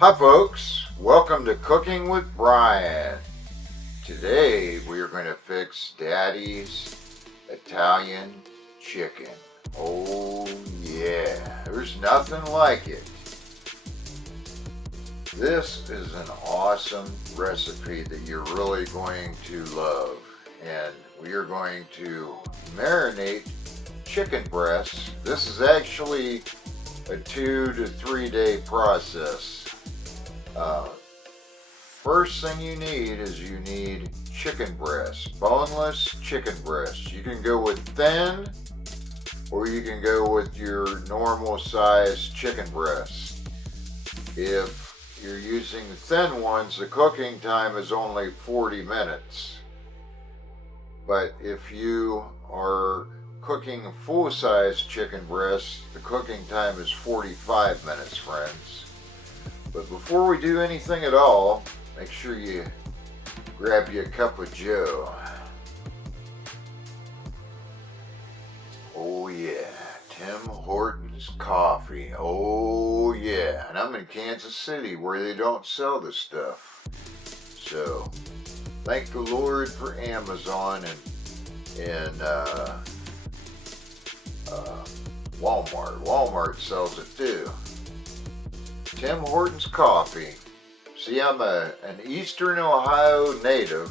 Hi folks, welcome to Cooking with Brian. Today we are going to fix Daddy's Italian chicken. Oh yeah, there's nothing like it. This is an awesome recipe that you're really going to love. And we are going to marinate chicken breasts. This is actually a 2 to 3 day process. First thing you need is you need chicken breasts, boneless chicken breasts. You can go with thin or you can go with your normal size chicken breasts. If you're using thin ones, the cooking time is only 40 minutes. But if you are cooking full-size chicken breasts, the cooking time is 45 minutes, friends. But before we do anything at all, make sure you grab you a cup of joe. Oh yeah, Tim Hortons coffee. Oh yeah, and I'm in Kansas City where they don't sell this stuff. So, thank the Lord for Amazon and Walmart. Walmart sells it too. Tim Hortons coffee. See, I'm an Eastern Ohio native,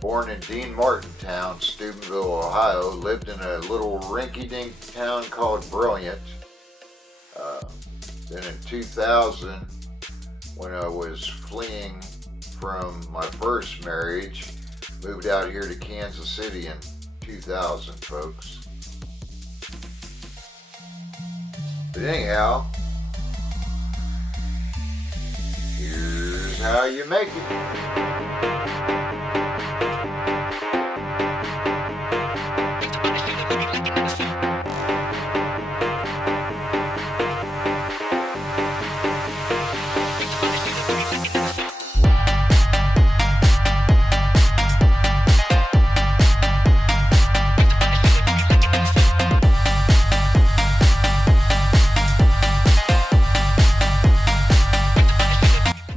born in Dean Martintown, Steubenville, Ohio. Lived in a little rinky-dink town called Brilliant. Then in 2000, when I was fleeing from my first marriage, moved out here to Kansas City in 2000, folks. But anyhow, here's how you make it.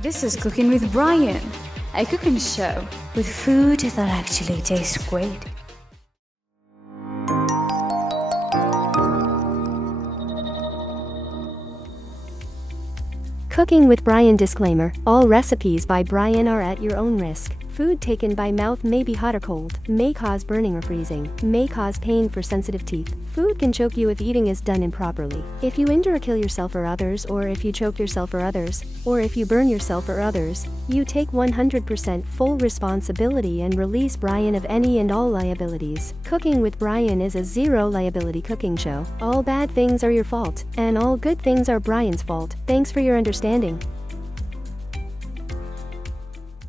This is Cooking with Brian, a cooking show with food that actually tastes great. Cooking with Brian disclaimer: all recipes by Brian are at your own risk. Food taken by mouth may be hot or cold, may cause burning or freezing, may cause pain for sensitive teeth. Food can choke you if eating is done improperly. If you injure or kill yourself or others, or if you choke yourself or others, or if you burn yourself or others, you take 100% full responsibility and release Brian of any and all liabilities. Cooking with Brian is a zero liability cooking show. All bad things are your fault, and all good things are Brian's fault. Thanks for your understanding.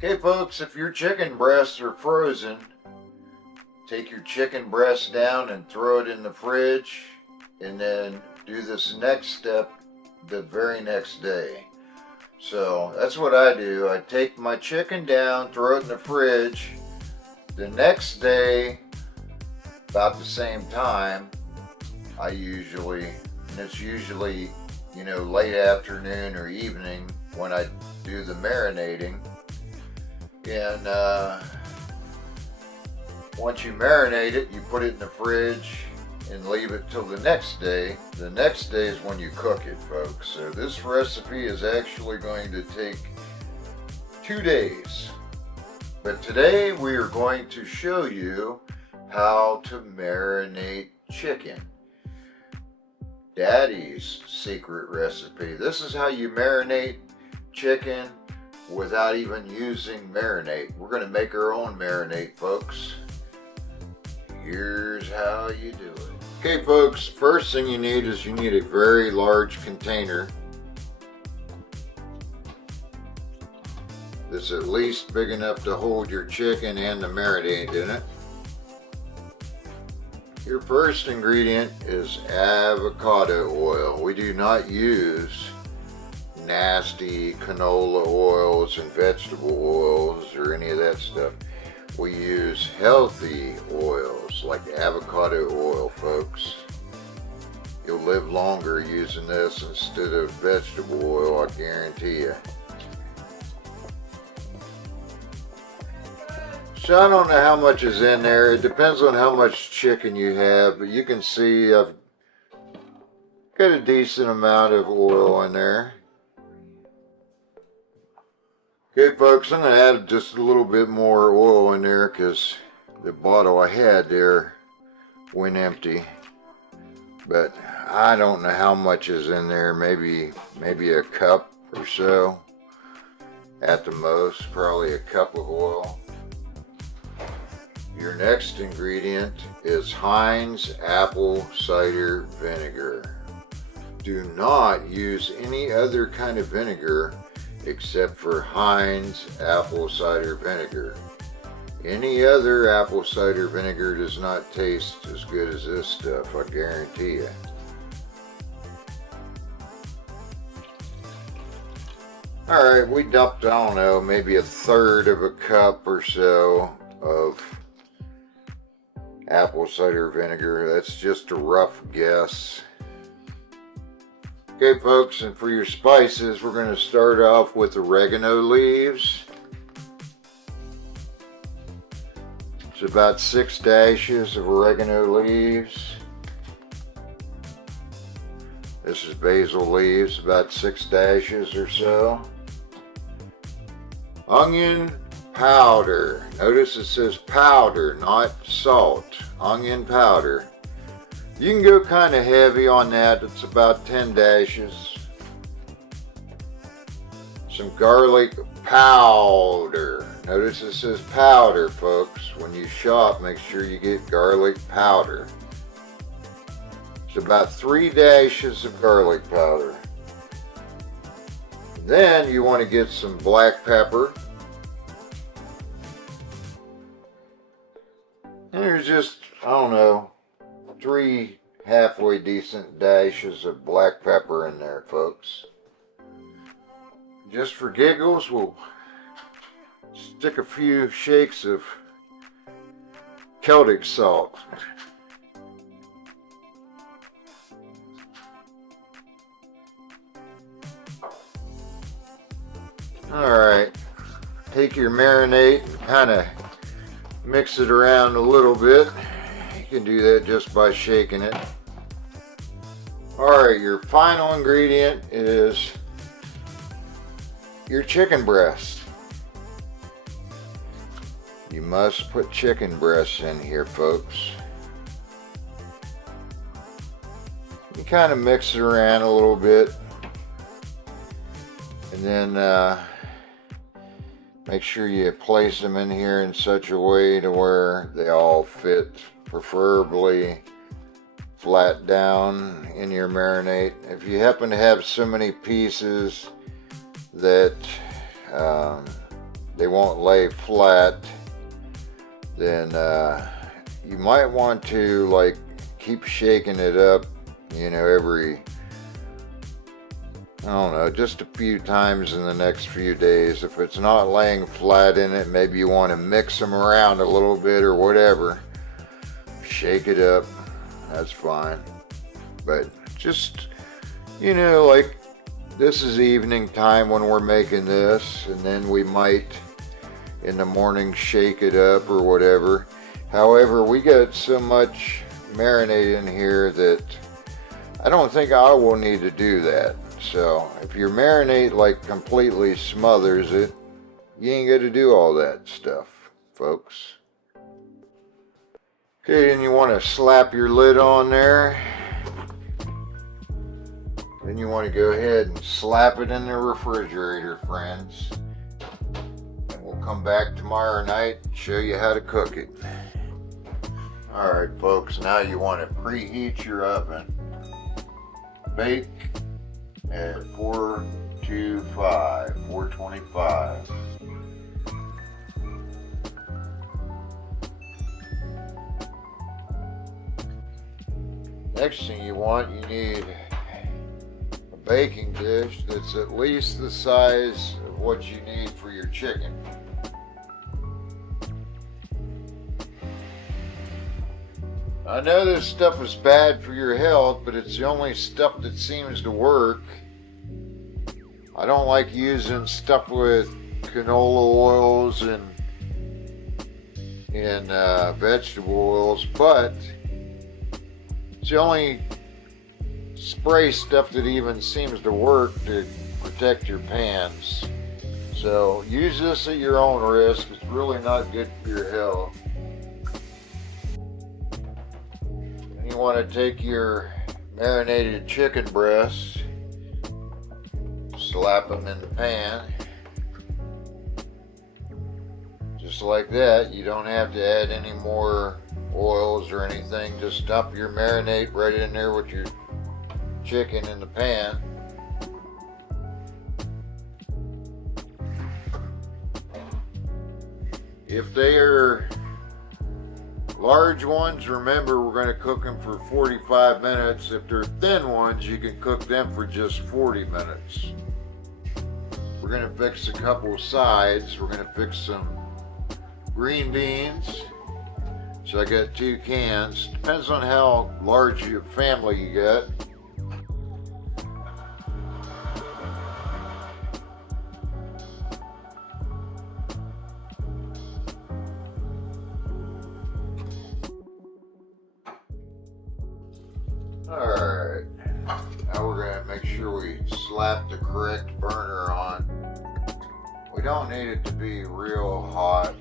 Okay folks, if your chicken breasts are frozen, take your chicken breast down and throw it in the fridge, and then do this next step the very next day. So that's what I do. I take my chicken down, throw it in the fridge. The next day, about the same time, it's usually, late afternoon or evening when I do the marinating. And once you marinate it, you put it in the fridge and leave it till the next day. The next day is when you cook it, folks. So this recipe is actually going to take 2 days. But today we are going to show you how to marinate chicken. Daddy's secret recipe. This is how you marinate chicken without even using marinade. We're going to make our own marinade, folks. Here's how you do it. Okay, folks, first thing you need is you need a very large container that's at least big enough to hold your chicken and the marinade in it. Your first ingredient is avocado oil. We do not use nasty canola oils and vegetable oils or any of that stuff. We use healthy oils like avocado oil, folks. You'll live longer using this instead of vegetable oil, I guarantee you. So I don't know how much is in there. It depends on how much chicken you have, but you can see I've got a decent amount of oil in there. Okay folks, I'm going to add just a little bit more oil in there because the bottle I had there went empty. But I don't know how much is in there, maybe a cup or so at the most, probably a cup of oil. Your next ingredient is Heinz apple cider vinegar. Do not use any other kind of vinegar except for Heinz apple cider vinegar. Any other apple cider vinegar does not taste as good as this stuff, I guarantee you. Alright, we dumped, I don't know, maybe a third of a cup or so of apple cider vinegar. That's just a rough guess. Okay folks, and for your spices, we're going to start off with oregano leaves. It's about 6 dashes of oregano leaves. This is basil leaves, about 6 dashes or so. Onion powder. Notice it says powder, not salt. Onion powder. You can go kind of heavy on that. It's about 10 dashes. Some garlic powder. Notice it says powder, folks. When you shop, make sure you get garlic powder. It's about 3 dashes of garlic powder. Then you want to get some black pepper. And there's just, I don't know, 3 halfway decent dashes of black pepper in there, folks. Just for giggles, we'll stick a few shakes of Celtic salt. Alright, take your marinade and kind of mix it around a little bit. You can do that just by shaking it. Alright, your final ingredient is your chicken breast. You must put chicken breasts in here, folks. You kind of mix it around a little bit. And then make sure you place them in here in such a way to where they all fit, preferably flat down in your marinade. If you happen to have so many pieces that they won't lay flat, then you might want to like keep shaking it up, you know, every, I don't know, just a few times in the next few days. If it's not laying flat in it, maybe you want to mix them around a little bit or whatever. Shake it up, that's fine. But just, you know, like this is evening time when we're making this, and then we might in the morning shake it up or whatever. However, we got so much marinade in here that I don't think I will need to do that. So if your marinade like completely smothers it, you ain't got to do all that stuff, folks. Okay, then you want to slap your lid on there. Then you want to go ahead and slap it in the refrigerator, friends. And we'll come back tomorrow night and show you how to cook it. Alright folks, now you want to preheat your oven. Bake at 425. Next thing you want, you need a baking dish that's at least the size of what you need for your chicken. I know this stuff is bad for your health, but it's the only stuff that seems to work. I don't like using stuff with canola oils and vegetable oils, but it's the only spray stuff that even seems to work to protect your pans. So use this at your own risk. It's really not good for your health. And you want to take your marinated chicken breasts, slap them in the pan. Just like that. You don't have to add any more oils or anything. Just dump your marinade right in there with your chicken in the pan. If they are large ones, remember we're going to cook them for 45 minutes. If they're thin ones, you can cook them for just 40 minutes. We're going to fix a couple sides. We're going to fix some green beans. So I got 2 cans. Depends on how large your family you got. Alright, now we're going to make sure we slap the correct burner on. We don't need it to be real hot.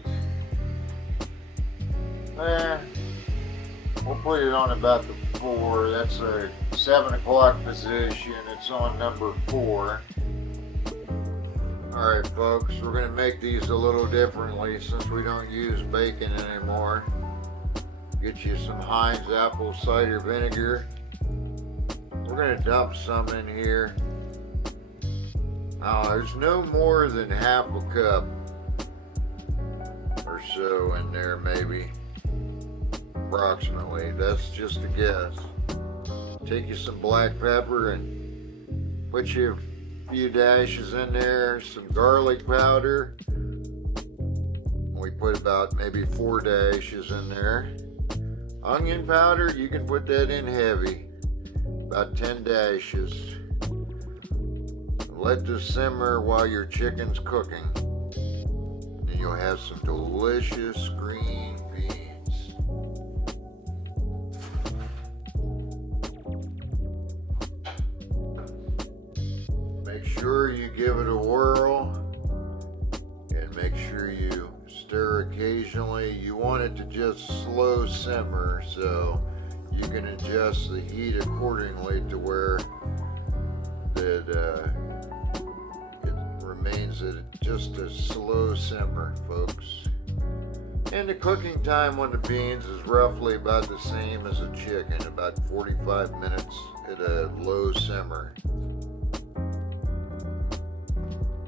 We'll put it on about the 4. That's a 7 o'clock position. It's on number 4. Alright folks, we're going to make these a little differently since we don't use bacon anymore. Get you some Heinz apple cider vinegar. We're going to dump some in here. Now, there's no more than half a cup or so in there, maybe. Approximately. That's just a guess. Take you some black pepper and put you a few dashes in there. Some garlic powder. We put about maybe 4 dashes in there. Onion powder, you can put that in heavy. About 10 dashes. Let this simmer while your chicken's cooking. And you'll have some delicious green beans. Make sure you give it a whirl. And make sure you stir occasionally. You want it to just slow simmer, so you can adjust the heat accordingly to where that it remains at just a slow simmer, folks. And the cooking time on the beans is roughly about the same as a chicken, about 45 minutes at a low simmer.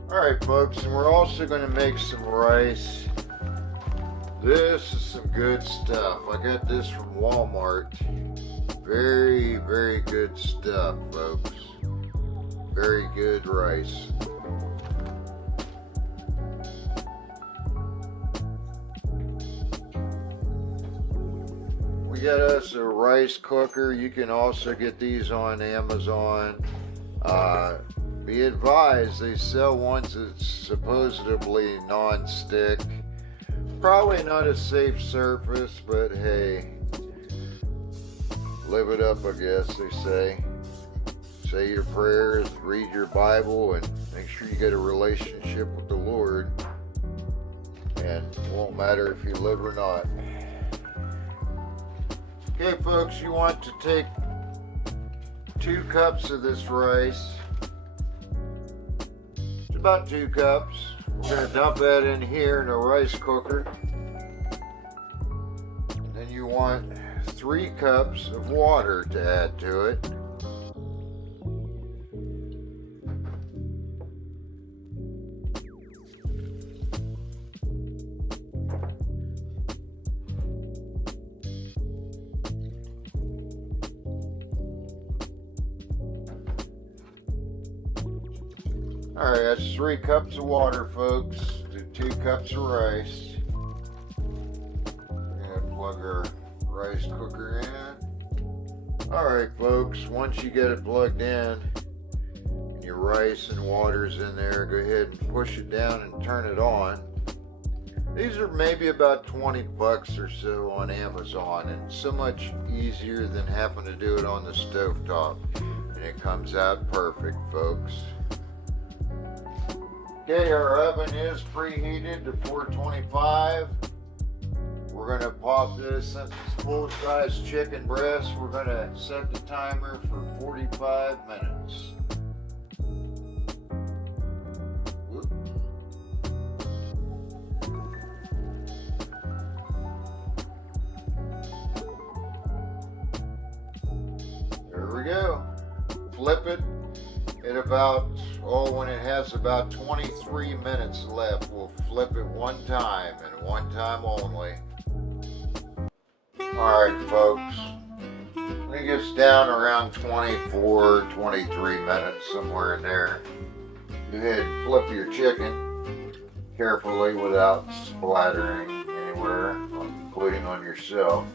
Alright folks, and we're also going to make some rice. This is some good stuff. I got this from Walmart. Very, very good stuff, folks. Very good rice. We got us a rice cooker. You can also get these on Amazon. Be advised, they sell ones that's supposedly non-stick. Probably not a safe surface, but hey, live it up, I guess they say. Say your prayers, read your Bible, and make sure you get a relationship with the Lord. And it won't matter if you live or not. Okay, folks, you want to take 2 cups of this rice. It's about 2 cups. We're going to dump that in here in a rice cooker. And then you want 3 cups of water to add to it. Alright, that's 3 cups of water, folks, to 2 cups of rice. We're going to plug our rice cooker in. Alright folks, once you get it plugged in, and your rice and water's in there, go ahead and push it down and turn it on. These are maybe about 20 bucks or so on Amazon, and so much easier than having to do it on the stovetop. And it comes out perfect, folks. Okay, our oven is preheated to 425. We're going to pop this, since it's full-size chicken breast, we're going to set the timer for 45 minutes. There we go. Flip it at about, when it has about 23 minutes left, we'll flip it one time and one time only. Alright folks, when it gets down around 24, 23 minutes, somewhere in there, go ahead and flip your chicken carefully without splattering anywhere, including on yourself.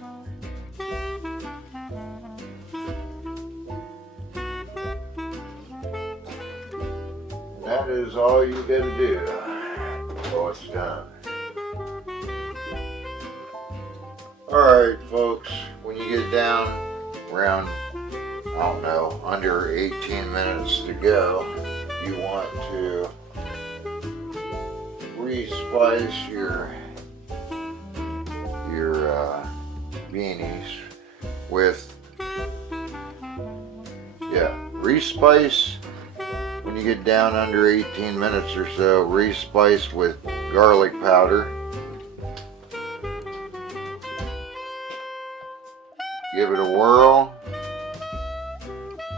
That is all you gotta do. Oh, it's done. Alright folks, when you get down around, under 18 minutes to go, you want to respice your beanies with, respice. When you get down under 18 minutes or so, respice with garlic powder. Give it a whirl,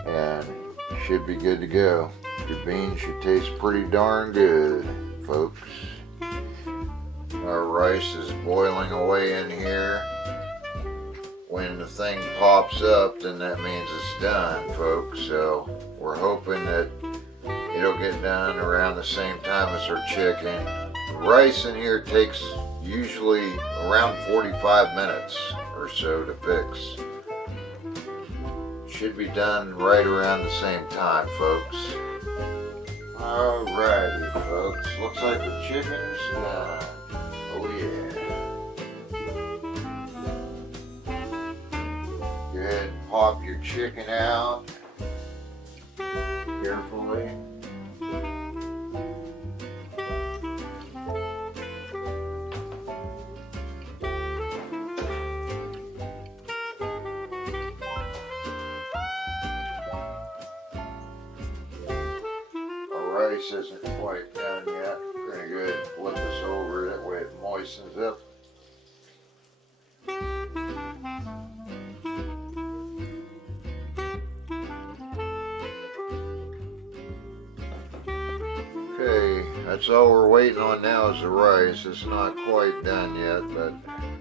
and you should be good to go. Your beans should taste pretty darn good, folks. Our rice is boiling away in here. When the thing pops up, then that means it's done, folks. So we're hoping that it'll get done around the same time as our chicken. The rice in here takes usually around 45 minutes or so to fix. Should be done right around the same time, folks. Alrighty, folks. Looks like the chicken's done. Oh yeah. Go ahead and pop your chicken out carefully. Rice isn't quite done yet. We're going to go ahead and flip this over, that way it moistens up. Okay, that's all we're waiting on now is the rice. It's not quite done yet, but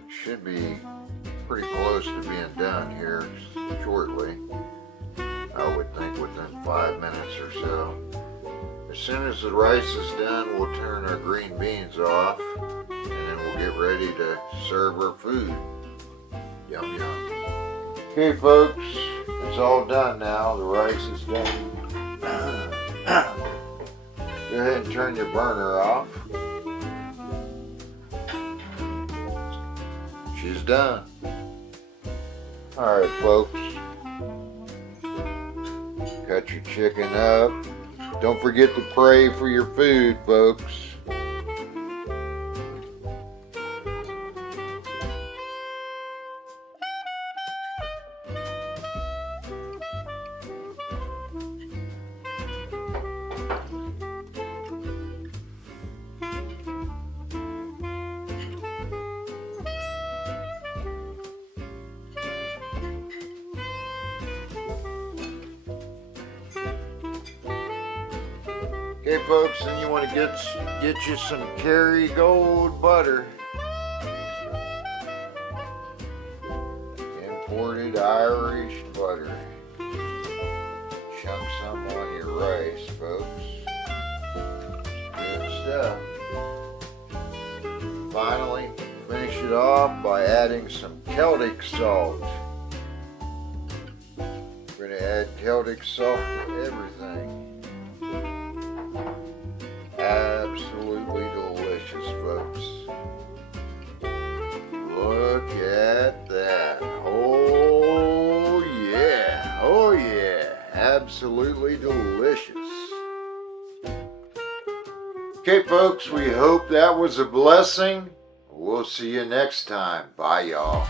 should be pretty close to being done here shortly. I would think within 5 minutes or so. As soon as the rice is done, we'll turn our green beans off, and then we'll get ready to serve our food. Yum yum. Okay folks, it's all done now. The rice is done. Go ahead and turn your burner off. She's done. Alright folks, cut your chicken up. Don't forget to pray for your food, folks. Okay folks, then you want to get you some Kerrygold butter. Imported Irish butter. Chunk some on your rice, folks. Good stuff. Finally, finish it off by adding some Celtic salt. We're going to add Celtic salt to everything. Absolutely delicious, folks. Look at that. Oh yeah. Oh yeah. Absolutely delicious. Okay, folks, we hope that was a blessing. We'll see you next time. Bye, y'all.